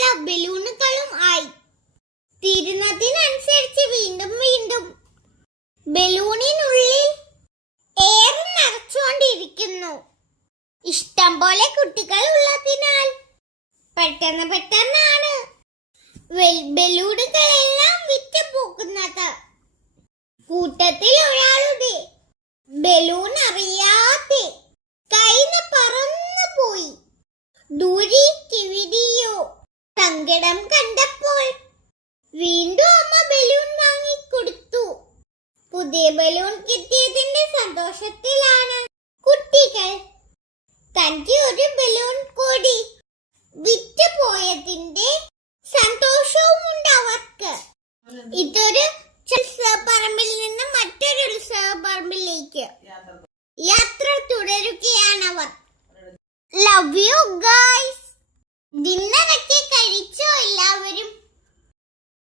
വലിപ്പമുള്ള ബലൂണുകളും ആയി. തീരുന്നതിനനുസരിച്ച് വീണ്ടും വീണ്ടും ബലൂണിനുള്ളിൽ എയർ നിറച്ചുകൊണ്ടിരിക്കുന്നു. ഇഷ്ടം പോലെ കുട്ടികൾ ഉള്ളതിനാൽ പെട്ടെന്നാണ് ബലൂണുകളെല്ലാം വിറ്റ് പോകുന്നത്. കൂട്ടത്തിൽ ഒരാളുടെ ബലൂൺ അറിയാതെ കൈന്ന് പറന്നു പോയി. ദൂരേക്കെവിടെയോ സങ്കടം കണ്ടപ്പോൾ വീണ്ടും അമ്മ ബലൂൺ വാങ്ങിക്കൊടുത്തു. പുതിയ ബലൂൺ കിട്ടിയതിന്റെ സന്തോഷത്തിലാണ് കുട്ടികൾ. തന്റെ ഒരു ബലൂൺ കൂടി വിറ്റ് പോയതിന്റെ സന്തോഷവും ഉണ്ട് അവർക്ക്. ഇതൊരു ഉത്സവപ്പറമ്പിൽ നിന്ന് മറ്റൊരു ഉത്സവപ്പറമ്പിലേക്ക് യാത്ര തുടരുകയാണവർ. Love you guys.